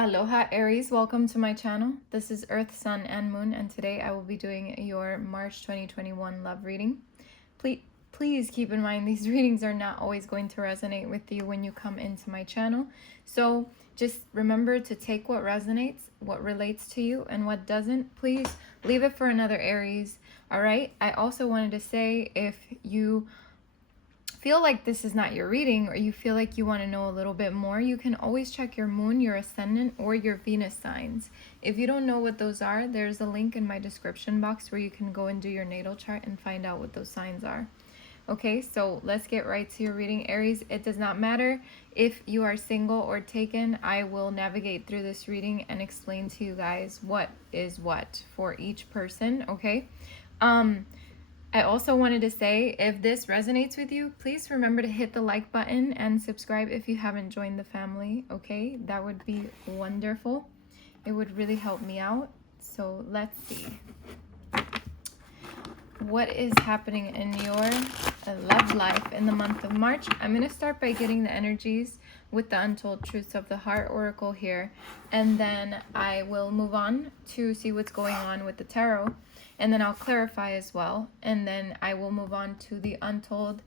Aloha Aries, welcome to my channel. This is Earth, Sun, and Moon, and today I will be doing your March 2021 love reading. Please keep in mind these readings are not always going to resonate with you when you come into my channel. So just remember to take what resonates, what relates to you, and what doesn't, please leave it for another Aries. All right. I also wanted to say, if you feel like this is not your reading, or you feel like you want to know a little bit more, you can always check your moon, your ascendant, or your Venus signs. If you don't know what those are, there's a link in my description box where you can go and do your natal chart and find out what those signs are. Okay, so let's get right to your reading, Aries. It does not matter if you are single or taken. I will navigate through this reading and explain to you guys what is what for each person, okay? I also wanted to say, if this resonates with you, please remember to hit the like button and subscribe if you haven't joined the family, okay? That would be wonderful. It would really help me out. So let's see. What is happening in your love life in the month of March? I'm going to start by getting the energies with the Untold Truths of the Heart Oracle here. And then I will move on to see what's going on with the Tarot. And then I'll clarify as well. And then I will move on to the Untold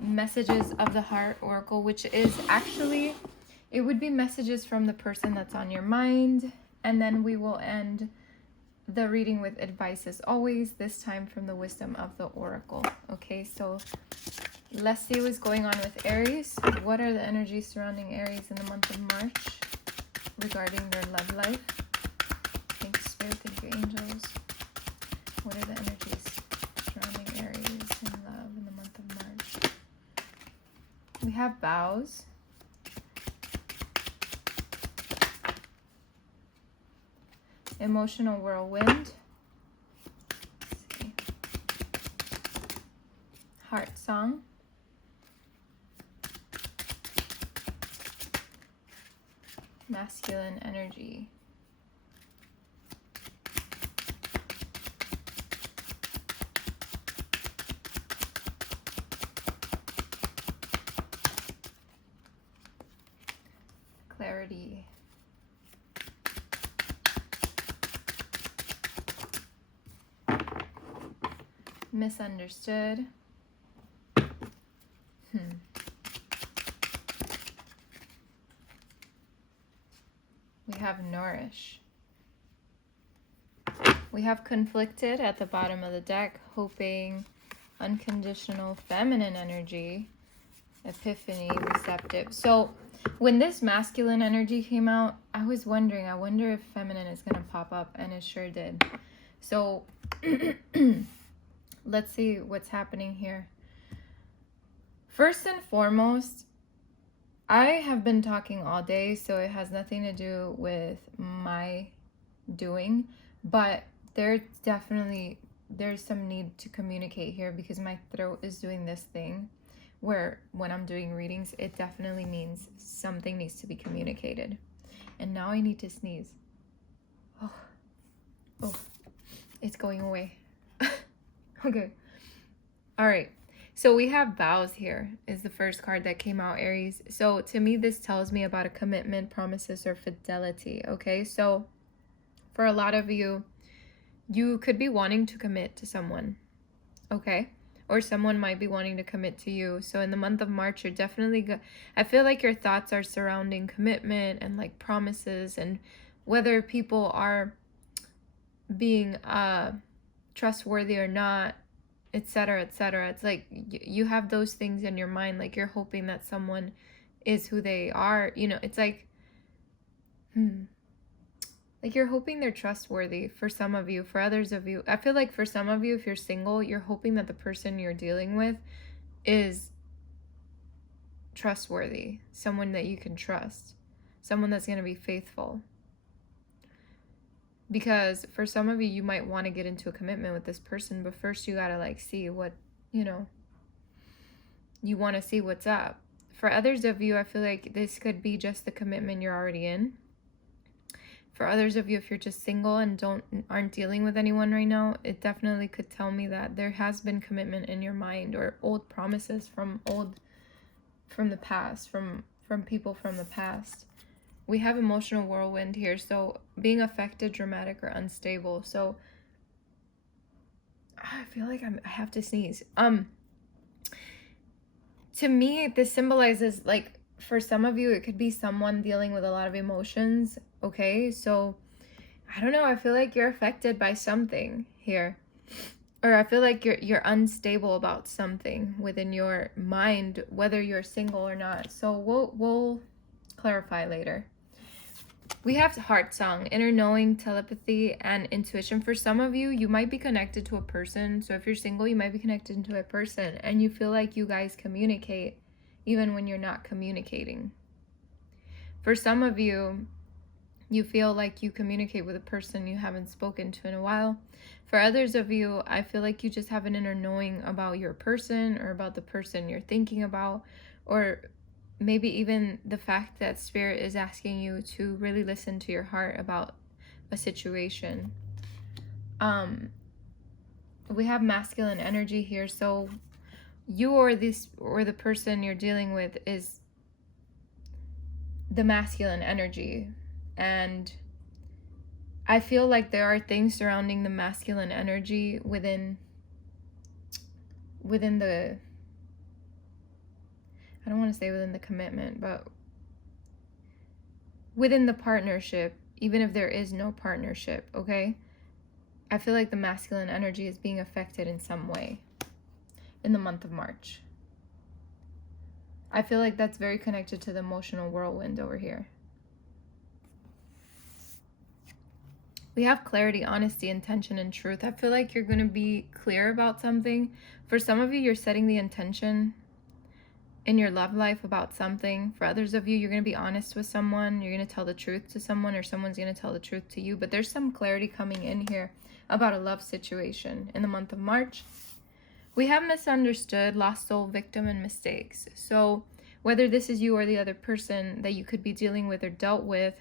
Messages of the Heart Oracle, which is actually, it would be messages from the person that's on your mind. And then we will end the reading with advice as always, this time from the Wisdom of the Oracle. Okay, so let's see what's going on with Aries. What are the energies surrounding Aries in the month of March regarding their love life? Thank you, Spirit. Thank you, angels. What are the energies surrounding Aries in love in the month of March? We have vows. Emotional whirlwind. Let's see. Heart song. Masculine energy. Clarity. Misunderstood. We have nourish. We have conflicted at the bottom of the deck, hoping, unconditional feminine energy, epiphany, receptive. So when this masculine energy came out, I was wondering, I wonder if feminine is going to pop up, and it sure did. So let's see what's happening here. First and foremost, I have been talking all day, so it has nothing to do with my doing, but there's some need to communicate here, because my throat is doing this thing where when I'm doing readings, it definitely means something needs to be communicated. And now I need to sneeze. Oh, it's going away. Okay. All right. So we have vows here is the first card that came out, Aries. So to me, this tells me about a commitment, promises, or fidelity. Okay. So for a lot of you, you could be wanting to commit to someone. Okay. Or someone might be wanting to commit to you. So in the month of March, you're definitely I feel like your thoughts are surrounding commitment and like promises, and whether people are being trustworthy or not, etc., etc. It's like you have those things in your mind, like you're hoping that someone is who they are, you know. It's like like you're hoping they're trustworthy for some of you. For others of you, I feel like for some of you, if you're single, you're hoping that the person you're dealing with is trustworthy, someone that you can trust, someone that's going to be faithful. Because for some of you, you might want to get into a commitment with this person, but first you got to like see what, you know, you want to see what's up. For others of you, I feel like this could be just the commitment you're already in. For others of you, if you're just single and aren't dealing with anyone right now, it definitely could tell me that there has been commitment in your mind, or old promises from the past, from people from the past. we have emotional whirlwind here. So being affected, dramatic, or unstable. So I feel like I have to sneeze. To me, this symbolizes, like, for some of you, it could be someone dealing with a lot of emotions. Okay, so I don't know. I feel like you're affected by something here, or I feel like you're unstable about something within your mind, whether you're single or not. So we'll clarify later. We have heart song, inner knowing, telepathy, and intuition. For some of you, you might be connected to a person. So if you're single, you might be connected to a person, and you feel like you guys communicate even when you're not communicating. For some of you, you feel like you communicate with a person you haven't spoken to in a while. For others of you, I feel like you just have an inner knowing about your person, or about the person you're thinking about, or maybe even the fact that spirit is asking you to really listen to your heart about a situation. We have masculine energy here. So you or the person you're dealing with is the masculine energy, and I feel like there are things surrounding the masculine energy within the, I don't want to say within the commitment, but within the partnership, even if there is no partnership, okay? I feel like the masculine energy is being affected in some way in the month of March. I feel like that's very connected to the emotional whirlwind over here. We have clarity, honesty, intention, and truth. I feel like you're going to be clear about something. For some of you, you're setting the intention in your love life about something. For others of you, you're going to be honest with someone. You're going to tell the truth to someone, or someone's going to tell the truth to you. But there's some clarity coming in here about a love situation in the month of March. We have misunderstood, lost soul, victim, and mistakes. So whether this is you or the other person that you could be dealing with or dealt with,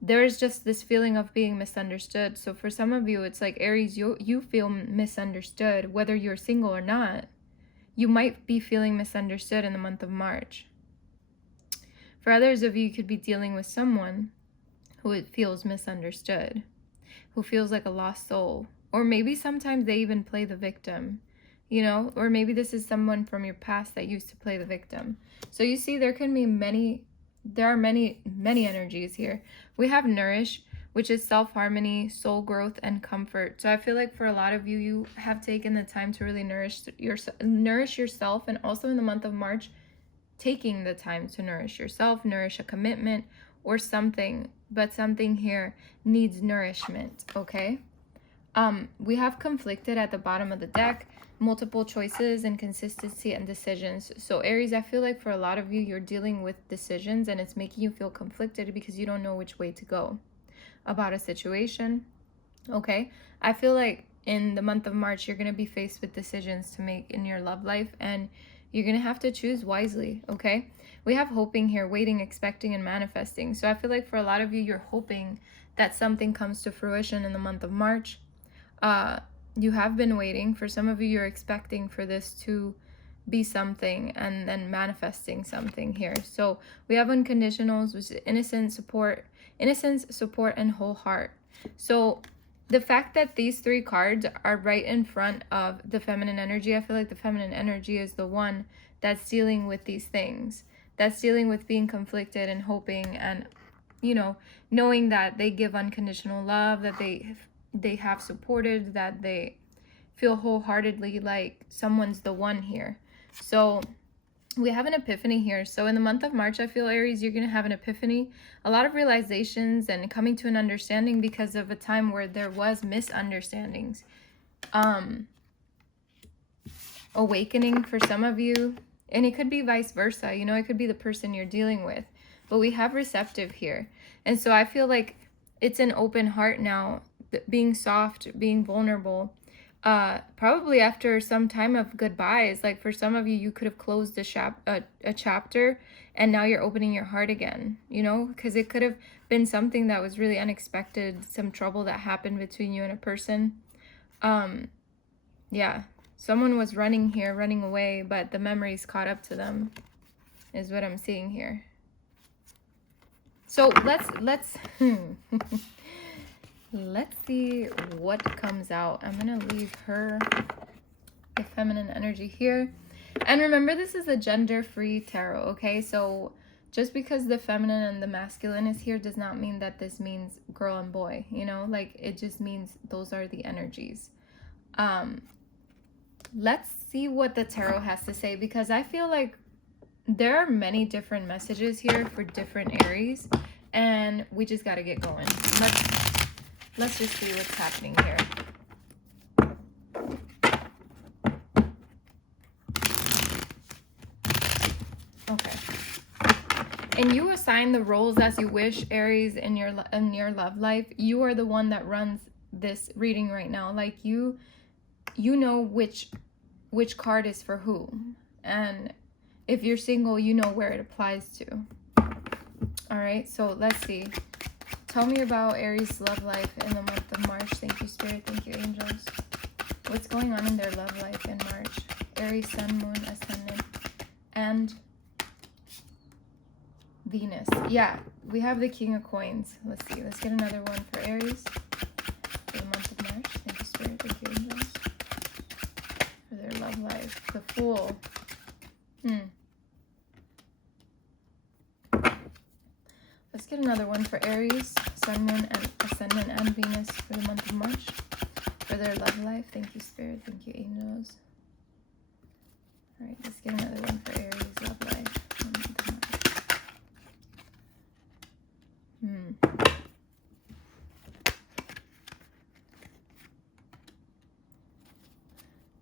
there's just this feeling of being misunderstood. So for some of you, it's like, Aries, you feel misunderstood, whether you're single or not. You might be feeling misunderstood in the month of March. For others of you, you could be dealing with someone who feels misunderstood, who feels like a lost soul. Or maybe sometimes they even play the victim, you know? Or maybe this is someone from your past that used to play the victim. So you see, there are many energies here. We have nourish, which is self-harmony, soul growth, and comfort. So I feel like for a lot of you, you have taken the time to really nourish yourself, and also in the month of March, taking the time to nourish yourself, nourish a commitment or something, but something here needs nourishment, okay? We have conflicted at the bottom of the deck, multiple choices, and consistency and decisions. So Aries, I feel like for a lot of you, you're dealing with decisions, and it's making you feel conflicted because you don't know which way to go about a situation, okay? I feel like in the month of March, you're going to be faced with decisions to make in your love life, and you're going to have to choose wisely, okay? We have hoping here, waiting, expecting, and manifesting. So I feel like for a lot of you, you're hoping that something comes to fruition in the month of March. You have been waiting. For some of you, you're expecting for this to be something, and then manifesting something here. So we have unconditionals, which is innocence, support, and whole heart. So the fact that these three cards are right in front of the feminine energy, I feel like the feminine energy is the one that's dealing with these things, that's dealing with being conflicted and hoping, and, you know, knowing that they give unconditional love, that they have supported, that they feel wholeheartedly like someone's the one here. So we have an epiphany here. So in the month of March, I feel, Aries, you're going to have an epiphany, a lot of realizations, and coming to an understanding because of a time where there was misunderstandings. Awakening for some of you, and it could be vice versa. You know, it could be the person you're dealing with. But we have receptive here. And so I feel like it's an open heart now, being soft, being vulnerable. Probably after some time of goodbyes, like for some of you, you could have closed a chapter, and now you're opening your heart again, you know, because it could have been something that was really unexpected, some trouble that happened between you and a person. Yeah, someone was running away, but the memories caught up to them, is what I'm seeing here. So let's let's see what comes out. I'm gonna leave her the feminine energy here. And remember, this is a gender-free tarot, okay? So just because the feminine and the masculine is here does not mean that this means girl and boy, you know? Like, it just means those are the energies. Let's see what the tarot has to say, because I feel like there are many different messages here for different Aries, and we just got to get going. Let's just see what's happening here. Okay. And you assign the roles as you wish, Aries, in your love life. You are the one that runs this reading right now. Like, you know which card is for who. And if you're single, you know where it applies to. All right, so let's see. Tell me about Aries' love life in the month of March. Thank you, Spirit. Thank you, angels. What's going on in their love life in March? Aries, Sun, Moon, Ascendant, and Venus. Yeah, we have the King of Coins. Let's see. Let's get another one for Aries for the month of March. Thank you, Spirit. Thank you, angels. For their love life. The Fool. Let's get another one for Aries, Sun, Moon, and Ascendant, and Venus for the month of March for their love life. Thank you, Spirit. Thank you, angels. All right, let's get another one for Aries' love life for the month of March.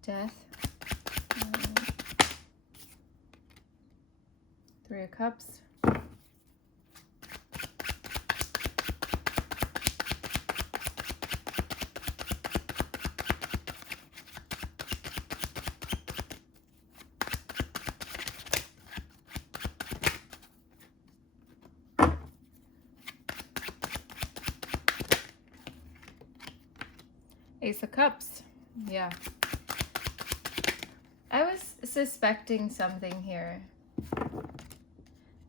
Death. Three of Cups. Ace of Cups. Yeah. I was suspecting something here.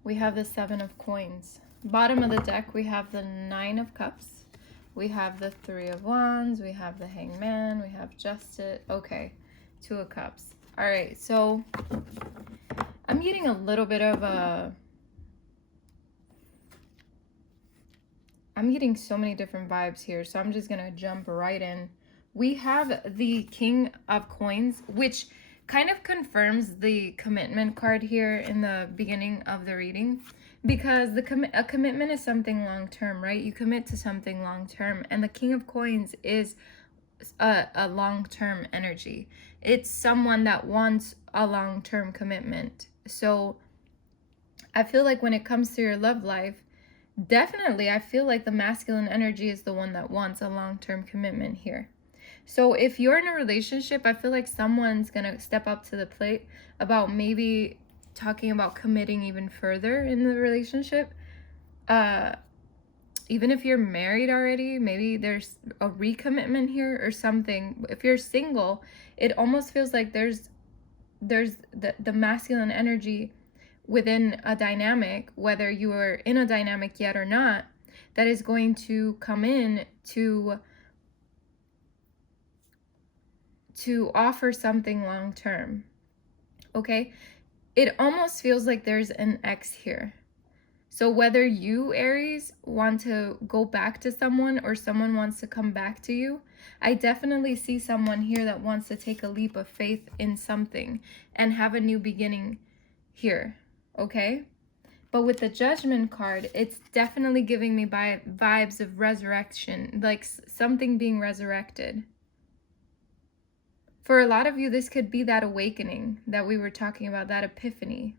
We have the Seven of Coins. Bottom of the deck, we have the Nine of Cups. We have the Three of Wands. We have the Hangman. We have Justice. Okay. Two of Cups. All right. So I'm getting a little bit of a... I'm getting so many different vibes here. So I'm just going to jump right in. We have the King of Coins, which kind of confirms the commitment card here in the beginning of the reading, because a commitment is something long-term, right? You commit to something long-term, and the King of Coins is a long-term energy. It's someone that wants a long-term commitment. So I feel like when it comes to your love life, definitely I feel like the masculine energy is the one that wants a long-term commitment here. So if you're in a relationship, I feel like someone's going to step up to the plate about maybe talking about committing even further in the relationship. Even if you're married already, maybe there's a recommitment here or something. If you're single, it almost feels like there's the masculine energy within a dynamic, whether you are in a dynamic yet or not, that is going to come in to offer something long-term. Okay, it almost feels like there's an X here. So whether you, Aries, want to go back to someone or someone wants to come back to you, I definitely see someone here that wants to take a leap of faith in something and have a new beginning here. Okay, but with the Judgment card, it's definitely giving me vibes of resurrection, like something being resurrected. For a lot of you, this could be that awakening that we were talking about, that epiphany.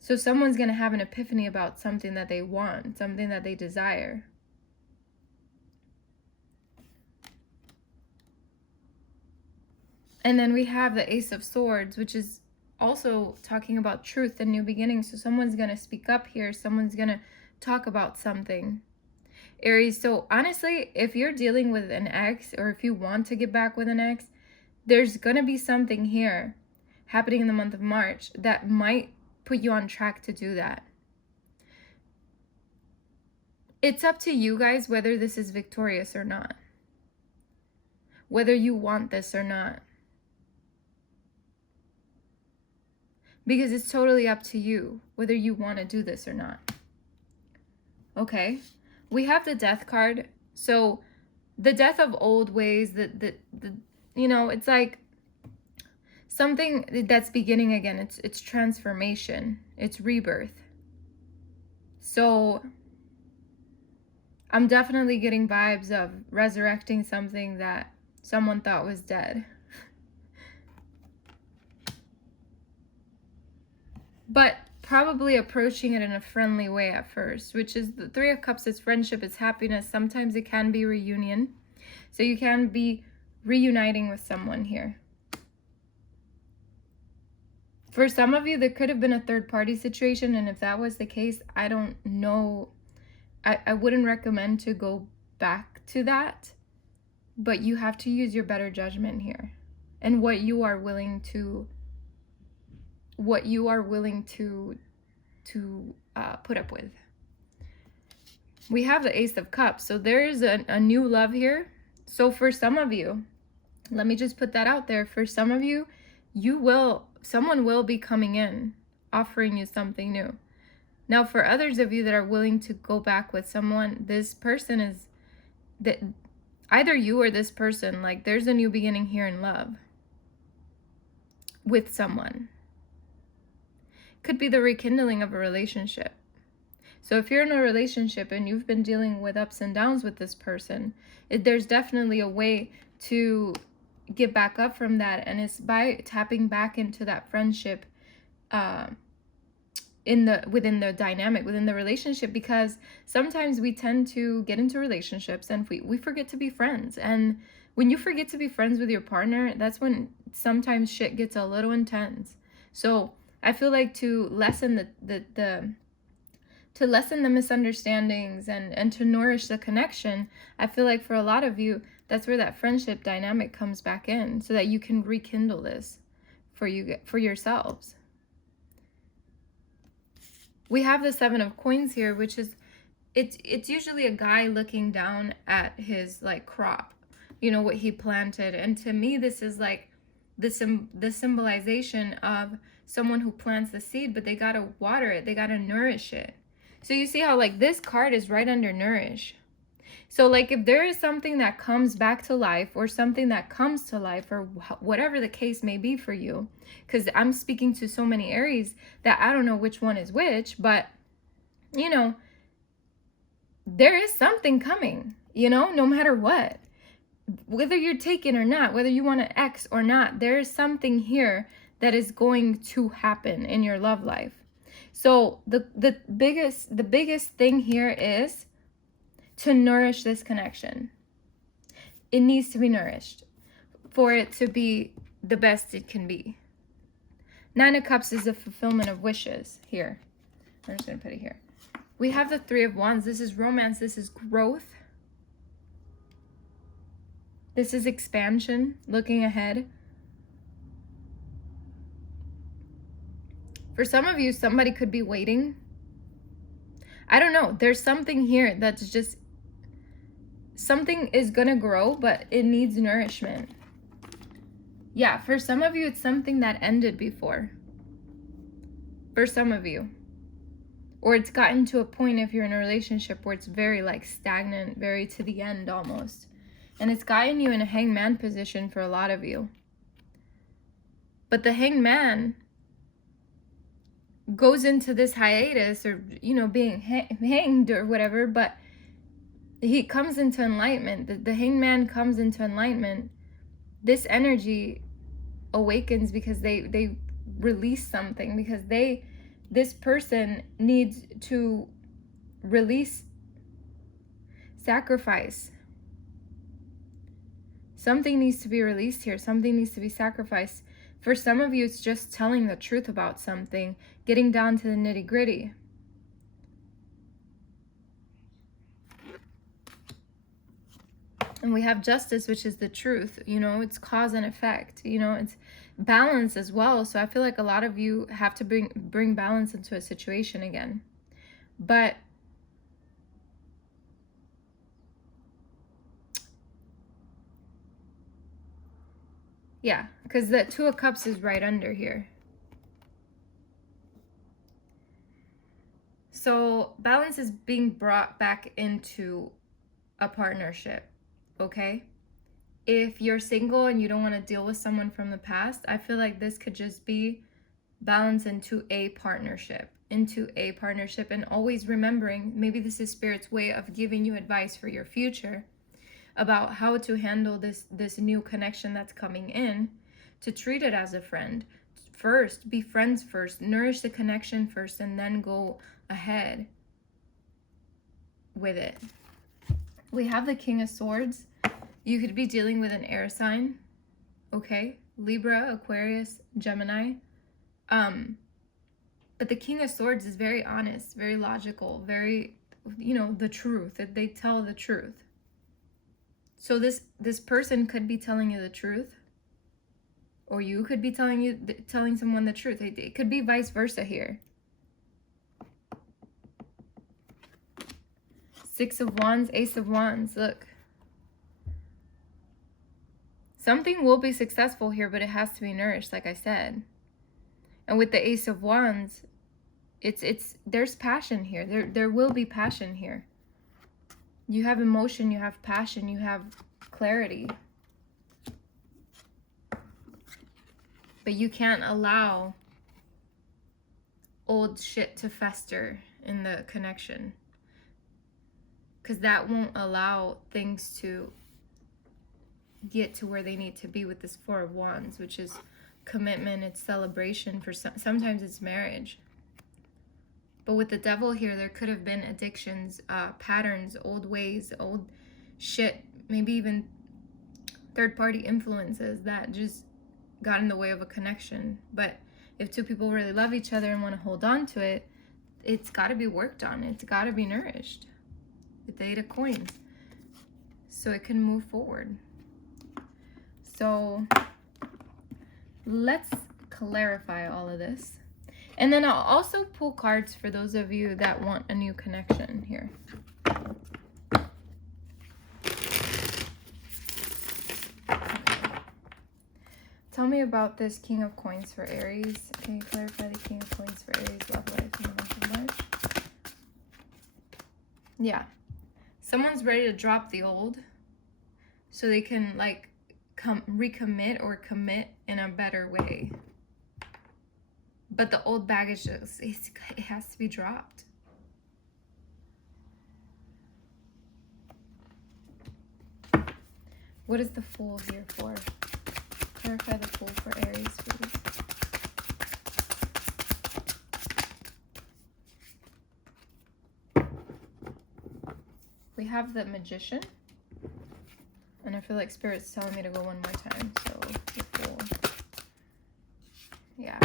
So someone's going to have an epiphany about something that they want, something that they desire. And then we have the Ace of Swords, which is also talking about truth and new beginnings. So someone's going to speak up here. Someone's going to talk about something. Aries, so honestly, if you're dealing with an ex, or if you want to get back with an ex, there's going to be something here happening in the month of March that might put you on track to do that. It's up to you guys whether this is victorious or not. Whether you want this or not. Because it's totally up to you whether you want to do this or not. Okay? We have the Death card. So the death of old ways, you know, it's like something that's beginning again. It's transformation. It's rebirth. So I'm definitely getting vibes of resurrecting something that someone thought was dead. But probably approaching it in a friendly way at first, which is the Three of Cups. It's friendship, it's happiness. Sometimes it can be reunion. So you can be reuniting with someone here. For some of you, there could have been a third-party situation, and if that was the case, I don't know. I wouldn't recommend to go back to that, but you have to use your better judgment here and what you are willing to put up with. We have the Ace of Cups, so there's a new love here. So for some of you, let me just put that out there. For some of you, someone will be coming in, offering you something new. Now, for others of you that are willing to go back with someone, this person is that either you or this person, like there's a new beginning here in love with someone. Could be the rekindling of a relationship. So if you're in a relationship and you've been dealing with ups and downs with this person, there's definitely a way to get back up from that, and it's by tapping back into that friendship within the dynamic, within the relationship, because sometimes we tend to get into relationships and we forget to be friends. And when you forget to be friends with your partner, that's when sometimes shit gets a little intense. So I feel like to lessen the misunderstandings and to nourish the connection, I feel like for a lot of you, that's where that friendship dynamic comes back in, so that you can rekindle this for yourselves. We have the Seven of Coins here, which is, it's usually a guy looking down at his like crop, you know, what he planted. And to me, this is like the symbolization of someone who plants the seed, but they gotta water it, they gotta nourish it. So you see how like this card is right under nourish. So like if there is something that comes back to life, or something that comes to life, or whatever the case may be for you, because I'm speaking to so many Aries that I don't know which one is which, but you know, there is something coming, you know, no matter what, whether you're taken or not, whether you want to X or not, there is something here that is going to happen in your love life. So the biggest thing here is to nourish this connection. It needs to be nourished for it to be the best it can be. Nine of Cups is the fulfillment of wishes here. I'm just going to put it here. We have the Three of Wands. This is romance. This is growth. This is expansion, looking ahead. For some of you, somebody could be waiting. I don't know. There's something here that's just, something is going to grow, but it needs nourishment. Yeah, for some of you, it's something that ended before. For some of you. Or it's gotten to a point, if you're in a relationship, where it's very like stagnant, very to the end almost. And it's gotten you in a hangman position for a lot of you. But the hangman goes into this hiatus, or, you know, being hanged or whatever, but he comes into enlightenment. The hangman comes into enlightenment. This energy awakens because they release something, because this person needs to release sacrifice. Something needs to be released here. Something needs to be sacrificed. For some of you, it's just telling the truth about something, getting down to the nitty-gritty. And we have Justice, which is the truth. You know, it's cause and effect. You know, it's balance as well. So I feel like a lot of you have to bring balance into a situation again. But Yeah, because the Two of Cups is right under here. So balance is being brought back into a partnership, okay? If you're single and you don't want to deal with someone from the past, I feel like this could just be balance into a partnership, and always remembering, maybe this is Spirit's way of giving you advice for your future about how to handle this new connection that's coming in, to treat it as a friend first, be friends first, nourish the connection first, and then go ahead with it. We have the King of Swords. You could be dealing with an air sign, okay? Libra, Aquarius, Gemini. But the King of Swords is very honest, very logical, very, you know, the truth. They tell the truth. So this person could be telling you the truth, or you could be telling someone the truth. It could be vice versa here. Six of Wands, Ace of Wands. Look. Something will be successful here, but it has to be nourished, like I said. And with the Ace of Wands, there's passion here. There will be passion here. You have emotion, you have passion, you have clarity. But you can't allow old shit to fester in the connection, because that won't allow things to get to where they need to be with this Four of Wands, which is commitment, it's celebration. For sometimes it's marriage. But with the Devil here, there could have been addictions, patterns, old ways, old shit, maybe even third-party influences that just got in the way of a connection. But if two people really love each other and want to hold on to it, it's got to be worked on. It's got to be nourished with the Eight of Coins so it can move forward. So let's clarify all of this. And then I'll also pull cards for those of you that want a new connection here. Tell me about this King of Coins for Aries. Can you clarify the King of Coins for Aries love life in the month of March? Yeah. Someone's ready to drop the old so they can like recommit or commit in a better way. But the old baggage, it has to be dropped. What is the Fool here for? Clarify the Fool for Aries, please. We have the Magician. And I feel like Spirit's telling me to go one more time. So, the Fool. Yeah.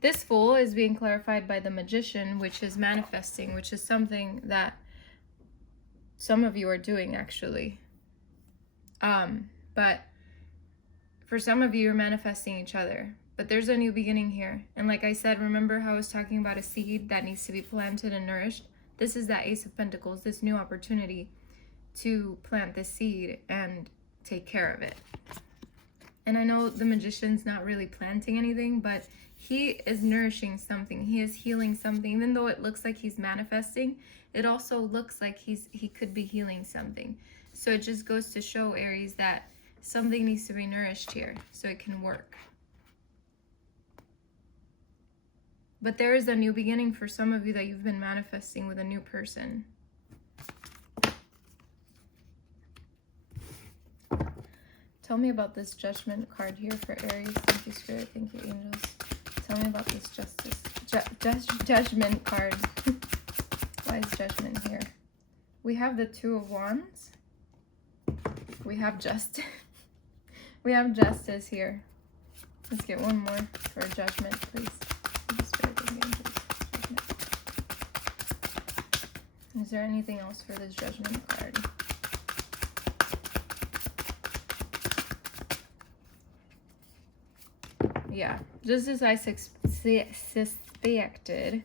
This Fool is being clarified by the Magician, which is manifesting, which is something that some of you are doing, actually. But for some of you, you're manifesting each other. But there's a new beginning here. And like I said, remember how I was talking about a seed that needs to be planted and nourished? This is that Ace of Pentacles, this new opportunity to plant this seed and take care of it. And I know the Magician's not really planting anything, but he is nourishing something. He is healing something. Even though it looks like he's manifesting, it also looks like he could be healing something. So it just goes to show, Aries, that something needs to be nourished here so it can work. But there is a new beginning for some of you that you've been manifesting with a new person. Tell me about this Judgment card here for Aries. Thank you, Spirit. Thank you, angels. Tell me about this Judgment card. Why is Judgment here? We have the Two of Wands. We have Justice. We have Justice here. Let's get one more for Judgment, please. Spirit, thank you, angels. Judgment. Is there anything else for this Judgment card? Yeah, just as I suspected.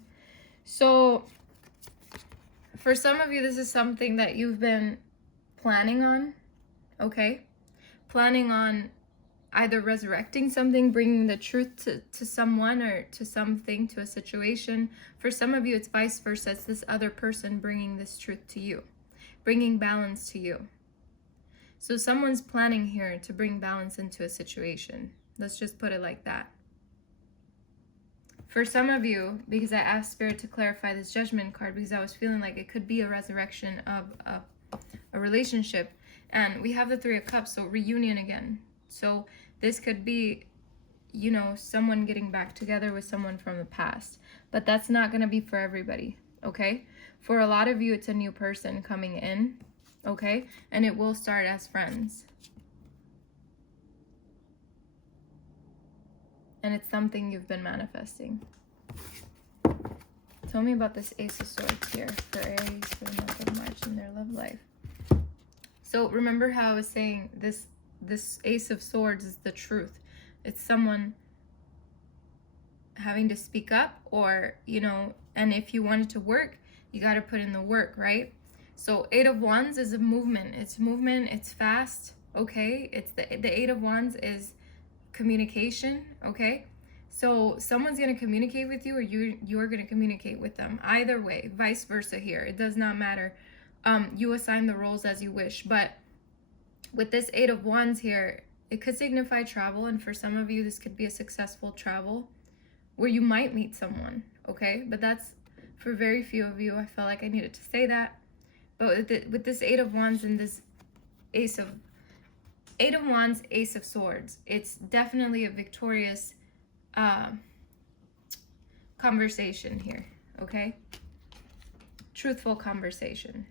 So for some of you, this is something that you've been planning on, okay? Planning on either resurrecting something, bringing the truth to someone or to something, to a situation. For some of you, it's vice versa. It's this other person bringing this truth to you, bringing balance to you. So someone's planning here to bring balance into a situation. Let's just put it like that. For some of you, because I asked Spirit to clarify this Judgment card, because I was feeling like it could be a resurrection of a relationship. And we have the Three of Cups, so reunion again. So this could be, you know, someone getting back together with someone from the past. But that's not going to be for everybody, okay? For a lot of you, it's a new person coming in, okay? And it will start as friends. And it's something you've been manifesting. Tell me about this Ace of Swords here for Aries for the month of March in their love life. So remember how I was saying this Ace of Swords is the truth. It's someone having to speak up, or, you know, and if you want it to work, you got to put in the work, right? So Eight of Wands is a movement. It's movement. It's fast, okay? It's the Eight of Wands is communication, okay? So someone's going to communicate with you, or you're going to communicate with them. Either way, vice versa here. It does not matter. You assign the roles as you wish. But with this Eight of Wands here, it could signify travel. And for some of you, this could be a successful travel where you might meet someone, okay? But that's for very few of you. I felt like I needed to say that. But with this Eight of Wands and this Eight of Wands, Ace of Swords, it's definitely a victorious conversation here, okay? Truthful conversation.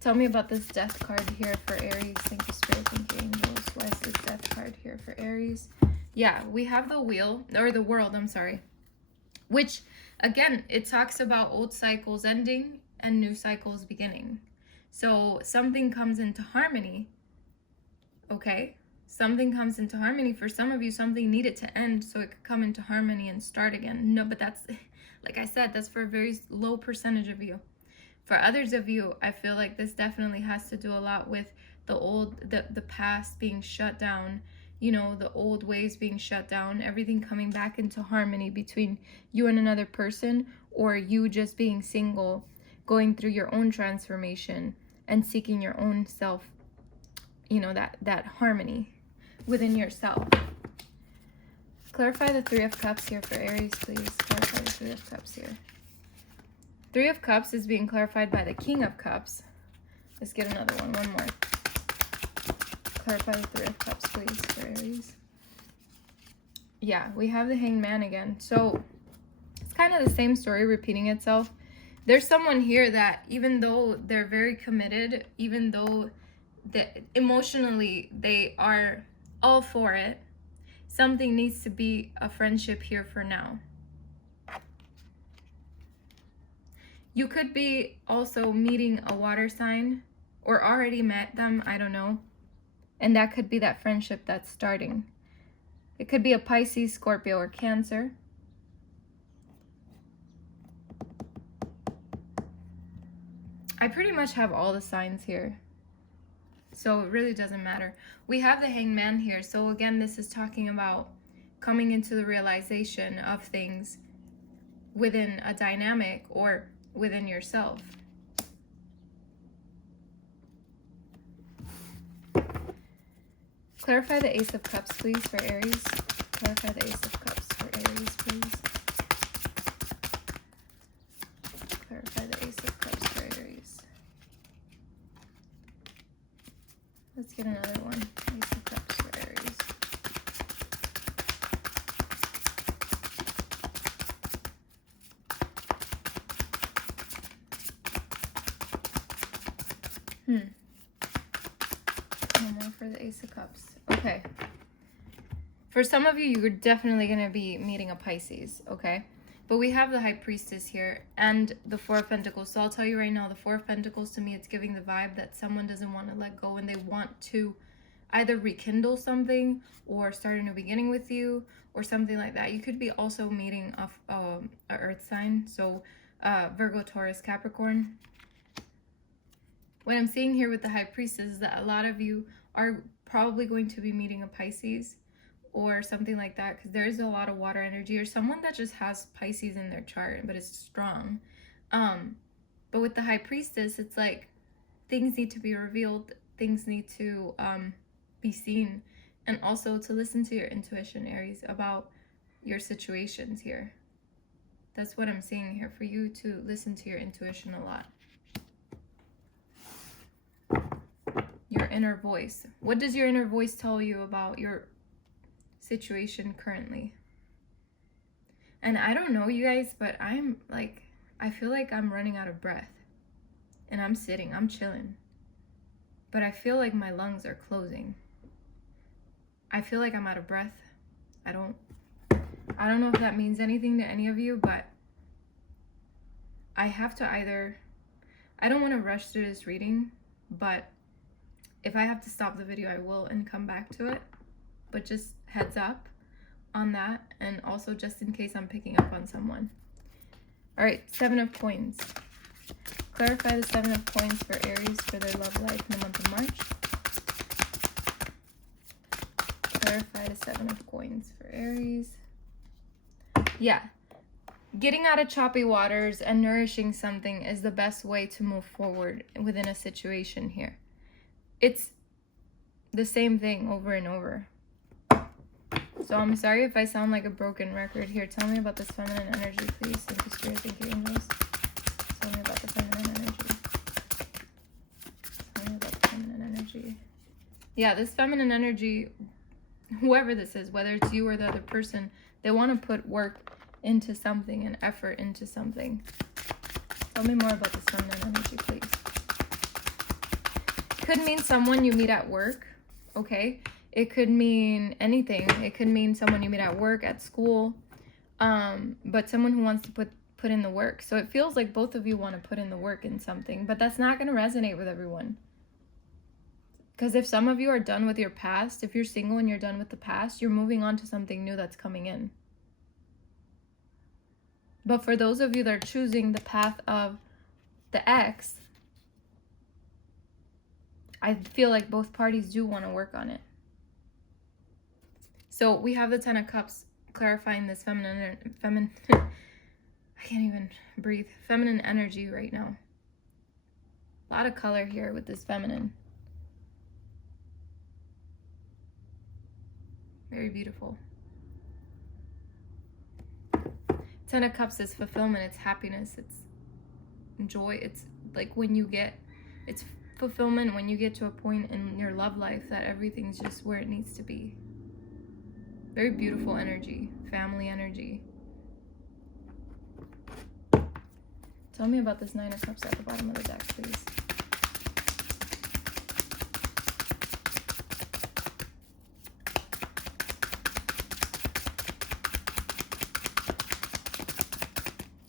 Tell me about this Death card here for Aries. Thank you, Spirit. Thank you, Angels. Why is this Death card here for Aries? Yeah, we have the Wheel, or the World, I'm sorry. Which, again, it talks about old cycles ending and new cycles beginning. So something comes into harmony, okay? Something comes into harmony. For some of you, something needed to end so it could come into harmony and start again. No, but that's, like I said, that's for a very low percentage of you. For others of you, I feel like this definitely has to do a lot with the past being shut down, you know, the old ways being shut down, everything coming back into harmony between you and another person, or you just being single, going through your own transformation and seeking your own self, you know, that harmony within yourself. Clarify the Three of Cups here for Aries, please. Clarify the Three of Cups here. Three of Cups is being clarified by the King of Cups. Let's get another one more. Clarify the Three of Cups, please, for Aries. Yeah, we have the Hanged Man again. So it's kind of the same story repeating itself. There's someone here that even though they're very committed, even though emotionally they are all for it, something needs to be a friendship here for now. You could be also meeting a water sign or already met them, I don't know. And that could be that friendship that's starting. It could be a Pisces, Scorpio, or Cancer. I pretty much have all the signs here, so it really doesn't matter. We have the Hanged Man here. So again, this is talking about coming into the realization of things within a dynamic or within yourself. Clarify the Ace of Cups, please, for Aries. Clarify the Ace of Cups for Aries, please. Clarify the Ace of Cups for Aries. Let's get another one. Ace of Cups for Aries. No more for the Ace of Cups. Okay. For some of you, you're definitely going to be meeting a Pisces, okay? But we have the High Priestess here and the Four of Pentacles. So I'll tell you right now, the Four of Pentacles, to me, it's giving the vibe that someone doesn't want to let go and they want to either rekindle something or start a new beginning with you or something like that. You could be also meeting a earth sign. So Virgo, Taurus, Capricorn. What I'm seeing here with the High Priestess is that a lot of you are probably going to be meeting a Pisces or something like that, because there is a lot of water energy, or someone that just has Pisces in their chart, but it's strong. But with the High Priestess, it's like things need to be revealed, things need to be seen, and also to listen to your intuition, Aries, about your situations here. That's what I'm seeing here, for you to listen to your intuition a lot. Your inner voice. What does your inner voice tell you about your situation currently? And I don't know, you guys, but I'm like, I feel like I'm running out of breath. And I'm sitting, I'm chilling. But I feel like my lungs are closing. I feel like I'm out of breath. I don't know if that means anything to any of you, but I have to either, I don't want to rush through this reading, but if I have to stop the video, I will and come back to it. But just heads up on that, and also just in case I'm picking up on someone. All right, 7 of Coins. Clarify the 7 of Coins for Aries for their love life in the month of March. Clarify the 7 of Coins for Aries. Yeah. Getting out of choppy waters and nourishing something is the best way to move forward within a situation here. It's the same thing over and over. So I'm sorry if I sound like a broken record here. Tell me about this feminine energy, please. Thank you, Spirit. Thank you, angels. Tell me about the feminine energy. Tell me about the feminine energy. Yeah, this feminine energy, whoever this is, whether it's you or the other person, they want to put work into something and effort into something. Tell me more about this feminine energy, please. Could mean someone you meet at work, okay? It could mean anything. It could mean someone you meet at work, at school, but someone who wants to put in the work. So it feels like both of you want to put in the work in something, but that's not going to resonate with everyone. Because if some of you are done with your past, if you're single and you're done with the past, you're moving on to something new that's coming in. But for those of you that are choosing the path of the ex, I feel like both parties do want to work on it. So we have the 10 of Cups clarifying this feminine I can't even breathe. Feminine energy right now. A lot of color here with this feminine. Very beautiful. 10 of Cups is fulfillment, it's happiness, it's joy. It's like when you get, it's fulfillment when you get to a point in your love life that everything's just where it needs to be. Very beautiful energy, family energy. Tell me about this 9 of Cups at the bottom of the deck, please.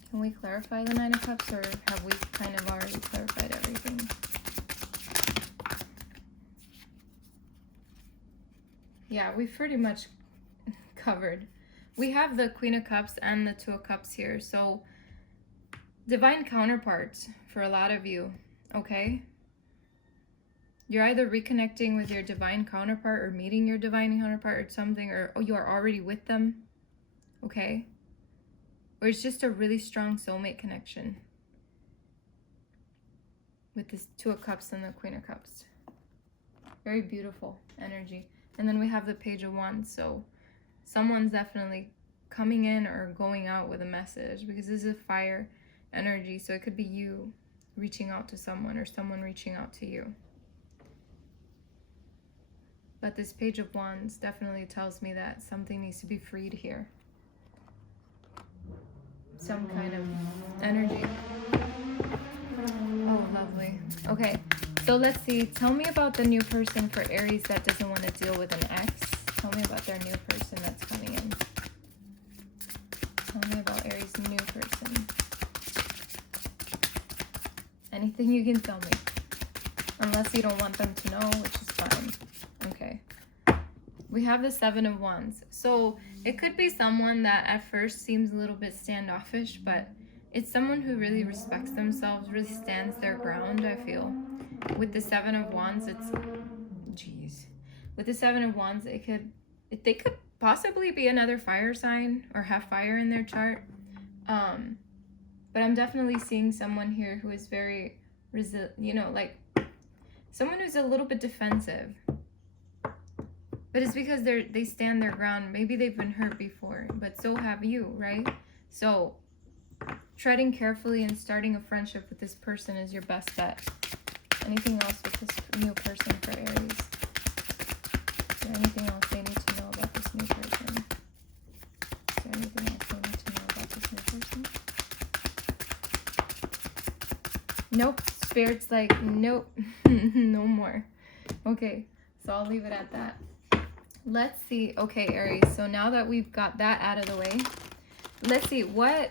Can we clarify the 9 of Cups, or have we kind of already clarified everything? Yeah, we've pretty much covered. We have the Queen of Cups and the 2 of Cups here. So divine counterparts for a lot of you, okay? You're either reconnecting with your divine counterpart or meeting your divine counterpart or something, or you are already with them, okay? Or it's just a really strong soulmate connection with this 2 of Cups and the Queen of Cups. Very beautiful energy. And then we have the Page of Wands. So someone's definitely coming in or going out with a message, because this is fire energy. So it could be you reaching out to someone or someone reaching out to you. But this Page of Wands definitely tells me that something needs to be freed here. Some kind of energy. Oh, lovely. Okay, so let's see. Tell me about the new person for Aries that doesn't want to deal with an ex. Tell me about their new person that's coming in. Tell me about Aries' new person. Anything you can tell me. Unless you don't want them to know, which is fine. Okay. We have the 7 of Wands. So it could be someone that at first seems a little bit standoffish, but it's someone who really respects themselves, really stands their ground, I feel. With the 7 of Wands, it's, geez. With the Seven of Wands, they could possibly be another fire sign or have fire in their chart. But I'm definitely seeing someone here who is very like someone who's a little bit defensive. But it's because they stand their ground. Maybe they've been hurt before, but so have you, right? So treading carefully and starting a friendship with this person is your best bet. Anything else with this new person for Aries? Is there anything else they need to know about this new person? Is there anything else they need to know about this new person? Nope. Spirit's like, nope. No more. Okay, so I'll leave it at that. Let's see. Okay, Aries, so now that we've got that out of the way, let's see, what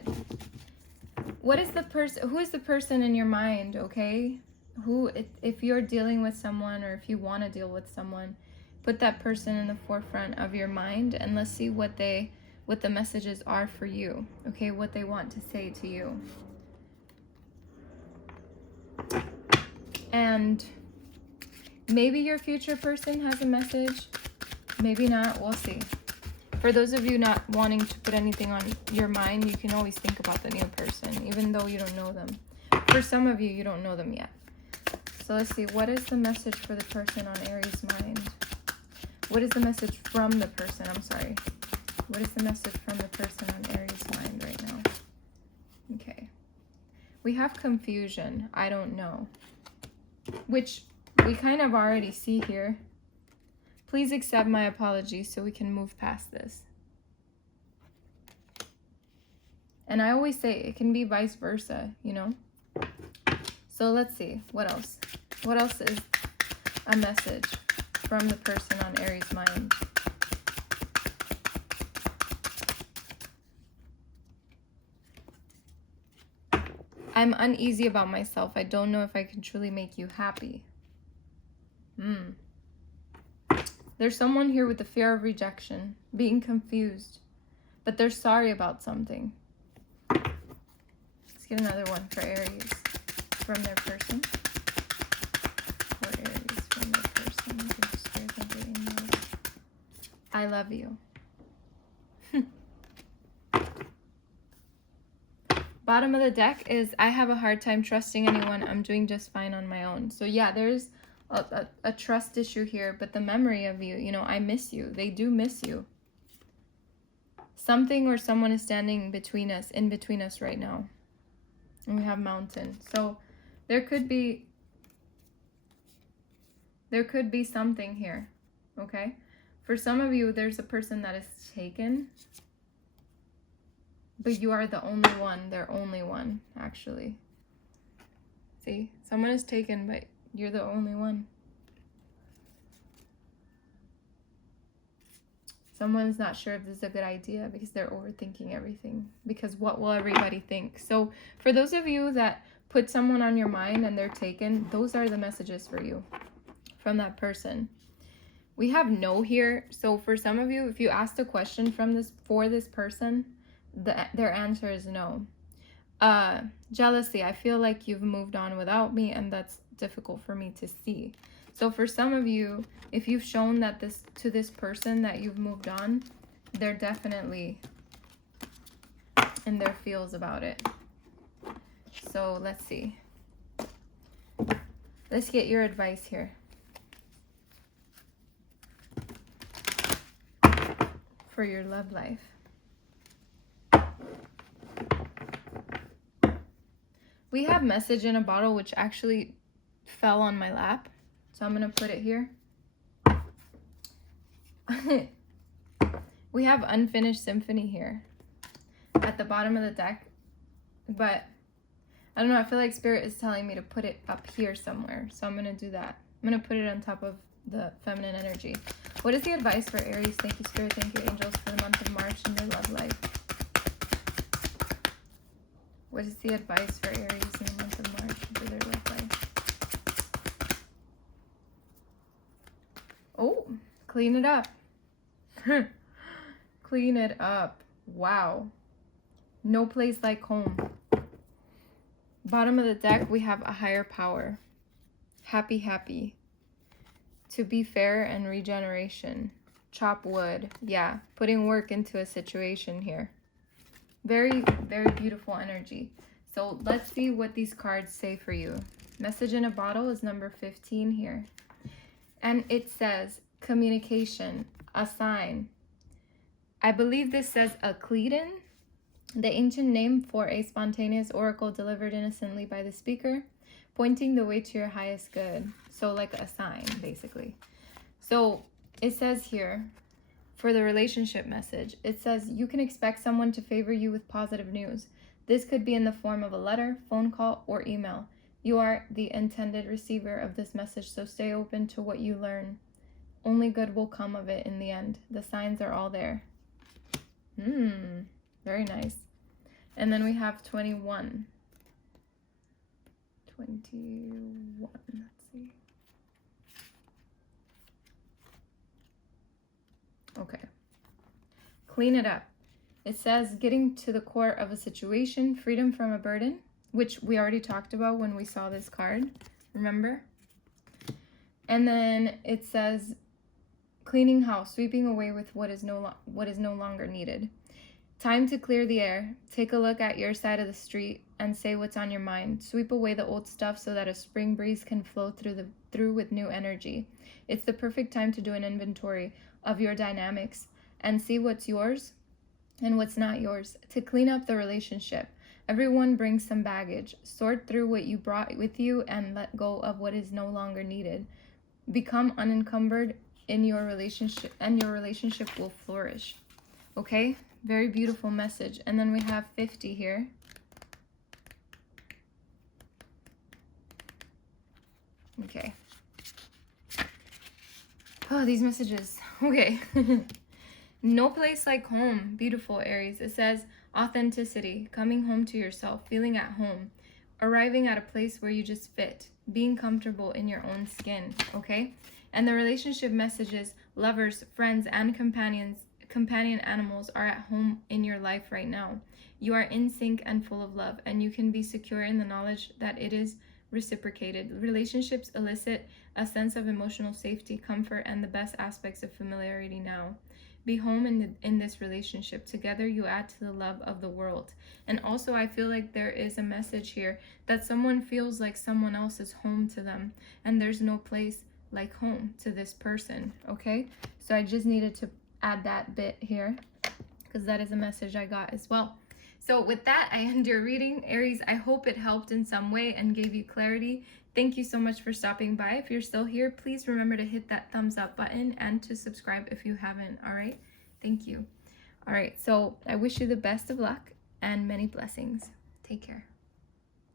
is the person, who is the person in your mind, okay? Who, if you're dealing with someone, or if you want to deal with someone, put that person in the forefront of your mind, and let's see what the messages are for you, okay? What they want to say to you. And maybe your future person has a message. Maybe not. We'll see. For those of you not wanting to put anything on your mind, you can always think about the new person, even though you don't know them. For some of you, you don't know them yet. So let's see. What is the message for the person on Aries' mind? What is the message from the person? I'm sorry. What is the message from the person on Aries' mind right now? Okay. We have confusion. I don't know. Which we kind of already see here. Please accept my apologies so we can move past this. And I always say it can be vice versa, you know? So let's see. What else? What else is a message from the person on Aries' mind? I'm uneasy about myself. I don't know if I can truly make you happy. There's someone here with the fear of rejection, being confused, but they're sorry about something. Let's get another one for Aries from their person. For Aries from their person. I love you. Bottom of the deck is, I have a hard time trusting anyone. I'm doing just fine on my own. So yeah, there's a trust issue here, but the memory of you, you know, I miss you. They do miss you. Something or someone is standing between us, in between us right now. And we have mountain. So there could be something here, okay? For some of you, there's a person that is taken, but you are the only one. They're only one, actually. See, someone is taken, but you're the only one. Someone's not sure if this is a good idea because they're overthinking everything. Because what will everybody think? So for those of you that put someone on your mind and they're taken, those are the messages for you from that person. We have no here. So for some of you, if you asked a question for this person, their answer is no. Jealousy. I feel like you've moved on without me, and that's difficult for me to see. So for some of you, if you've shown that to this person that you've moved on, they're definitely in their feels about it. So let's see. Let's get your advice here. For your love life. We have message in a bottle, which actually fell on my lap. So I'm going to put it here. We have unfinished symphony here at the bottom of the deck. But I don't know. I feel like Spirit is telling me to put it up here somewhere. So I'm going to do that. I'm going to put it on top of the feminine energy. What is the advice for Aries? Thank you, Spirit. Thank you, angels, for the month of March in their love life. What is the advice for Aries in the month of March for their love life? Oh, clean it up. Clean it up. Wow. No place like home. Bottom of the deck, we have a higher power. Happy, happy. to be fair and regeneration. Chop wood. Yeah, putting work into a situation here. Very, very beautiful energy. So let's see what these cards say for you. Message in a bottle is number 15 here. And it says communication, a sign. I believe this says a Cleton, the ancient name for a spontaneous oracle delivered innocently by the speaker, pointing the way to your highest good. So like a sign, basically. So it says here, for the relationship message, it says you can expect someone to favor you with positive news. This could be in the form of a letter, phone call, or email. You are the intended receiver of this message, so stay open to what you learn. Only good will come of it in the end. The signs are all there. Very nice. And then we have 21. 21. Let's see. Okay. Clean it up. It says getting to the core of a situation, freedom from a burden, which we already talked about when we saw this card. Remember? And then it says cleaning house, sweeping away with what is no longer needed. Time to clear the air. Take a look at your side of the street and say what's on your mind. Sweep away the old stuff so that a spring breeze can flow through with new energy. It's the perfect time to do an inventory of your dynamics and see what's yours and what's not yours. To clean up the relationship. Everyone brings some baggage. Sort through what you brought with you and let go of what is no longer needed. Become unencumbered in your relationship, and your relationship will flourish. Okay? Very beautiful message. And then we have 50 here. Okay. Oh, these messages. Okay. No place like home. Beautiful, Aries. It says authenticity, coming home to yourself, feeling at home, arriving at a place where you just fit, being comfortable in your own skin, okay? And the relationship messages, lovers, friends, and companion animals are at home in your life right now. You are in sync and full of love, and you can be secure in the knowledge that it is reciprocated. Relationships elicit a sense of emotional safety, comfort, and the best aspects of familiarity now. Be home in this relationship. Together you add to the love of the world. And also I feel like there is a message here that someone feels like someone else is home to them, and there's no place like home to this person, okay? So I just needed to add that bit here because that is a message I got as well. So with that, I end your reading. Aries, I hope it helped in some way and gave you clarity. Thank you so much for stopping by. If you're still here, please remember to hit that thumbs up button and to subscribe if you haven't, all right? Thank you. All right, so I wish you the best of luck and many blessings. Take care.